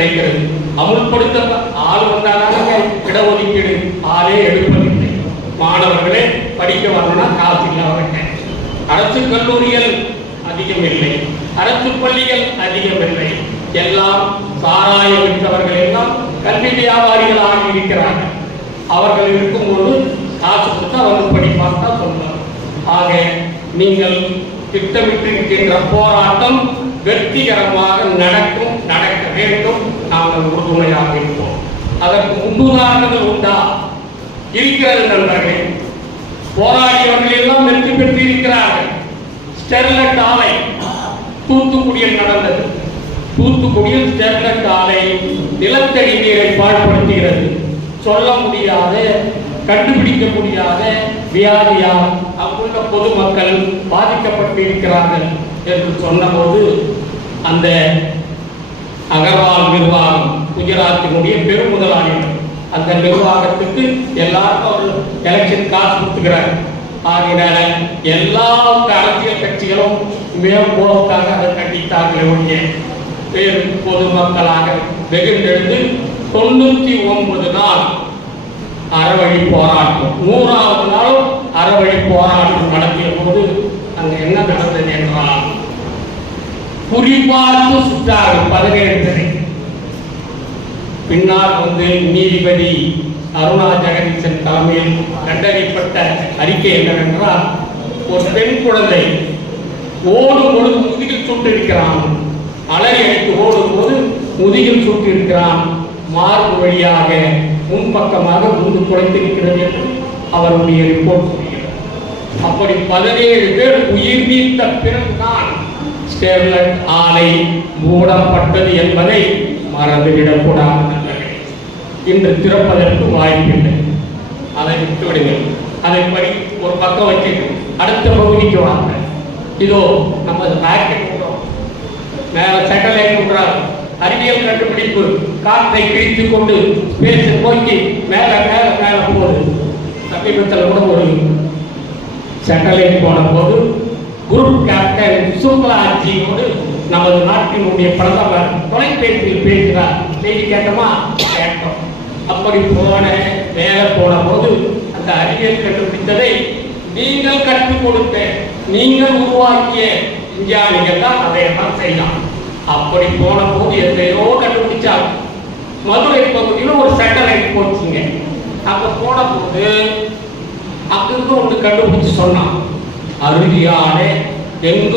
கிடைக்கிறது. அமுல்படுத்த ஆள் வந்தாலும் இடஒதுக்கீடு? ஆளே எடுப்பதில்லை. மாணவர்களே படிக்க வரணும்னா காசு இல்லாமல் அரசு கல்லூரிகள் அதிகம் இல்லை. அரசு பள்ளிகள் அதிகம் இல்லை. எல்லாம் சாராய விற்றவர்கள் எல்லாம் கல்வி வியாபாரிகள் ஆகி இருக்கிறார்கள் அவர்கள் இருக்கும்போது காசு கொடுத்தா வந்து படிப்பாங்க தான் சொல்றாங்க ஆக நீங்கள் திட்டமிட்டிருக்கின்ற போராட்டம் வெற்றிகரமாக நடக்கும் நடக்க வேண்டும். நாங்கள் உறுதுணையாக இருப்போம். அதற்கு முன்னுதாரணங்கள் உண்டா? இருக்கிறது நண்பர்களே போராடியவர்கள் எல்லாம் வெற்றி பெற்று இருக்கிறார்கள். ஸ்டெர்லட் ஆலை தூத்துக்குடியில் நடந்தது. தூத்துக்குடியில் ஸ்டெர்லட் ஆலை நிலத்தடி நீரை பாழ்படுத்துகிறது. சொல்ல முடியாத கண்டுபிடிக்க முடியாத வியாதியால் அங்குள்ள பொதுமக்கள் பாதிக்கப்பட்டு இருக்கிறார்கள் என்று சொன்னபோது அந்த அகர்வால் நிர்வாகம் குஜராத்தினுடைய பெரும் முதலாளிகள். அந்த நிர்வாகத்துக்கு எல்லாருக்கும் அவர் எலெக்ஷன் காசு கொடுத்துக்கிறார் ஆகினால எல்லா அரசியல் கட்சிகளும் மேம்போக்காக அதை கண்டித்தார்களே ஒழிய பேரும் பொதுமக்களாக வெகுண்டெழுந்து தொண்ணூத்தி ஒன்பது நாள் அறவழி போராட்டம். நூறாவது நாள் அறவழி போராட்டம் நடத்திய போது அங்க என்ன நடந்தது என்றால் குறிப்பார்த்து சுற்றார்கள் பதினேழு பின்னால் வந்து நீதிபதி அருணா ஜெகதீசன் தலைமையில் கண்டறியப்பட்ட அறிக்கை என்னவென்றால் ஒரு பெண் குழந்தை ஓடும் பொழுது முதுகில் சுட்டிருக்கிறான். அலறி அடித்து ஓடும் போது முதுகில் சுட்டிருக்கிறான். மார்பு வழியாக முன்பக்கமாக முந்து குறைந்திருக்கிறது என்று அவருடைய ரிப்போர்ட் சொல்கிறார் அப்படி பதினேழு பேர் உயிர் நீத்த பிறகுதான் ஸ்டெர்லைட் ஆலை மூடப்பட்டது என்பதை மறந்துவிடக்கூடாது. நண்பர்களே. இன்று திறப்பதற்கு வாய்ப்பில்லை அதை விட்டுவிடுங்கள் அதை படி ஒரு பக்கம் வச்சு அடுத்த பகுதிக்கு வாங்க. இதோ நம்ம ராக்கெட் மேல சேட்டலைட் விடுறாரு அறிவியல் கண்டுபிடிப்பு காற்றை கிழித்துக் கொண்டு பேச போக்கி மேல மேல மேல போகுது. சமீபத்தில் கூட ஒரு சேட்டலைட் போன போது குரூப் கேப்டன் சுக்லாஜியோடு நமது நாட்டினுடைய பிரதமர் தொலைபேசியில் பேசுகிறார். செய்தி கேட்டோமா? கேட்டோம். அப்படி போன மேலே போன போது அந்த அறிவியல் கண்டுபிடித்ததை நீங்கள் கற்றுக் கொடுத்த நீங்கள் உருவாக்கிய விஞ்ஞானிகள் தான் அதையெல்லாம் செய்யலாம். அப்படி போன போது எத்தையோ கண்டுபிடிச்சார் மதுரை பகுதியில் ஒரு சேட்டலைட் போச்சுங்க. அங்க போன போது அங்கிருந்து ஒன்று கண்டுபிடிச்சு சொன்னான் அறுதியானே எங்கும்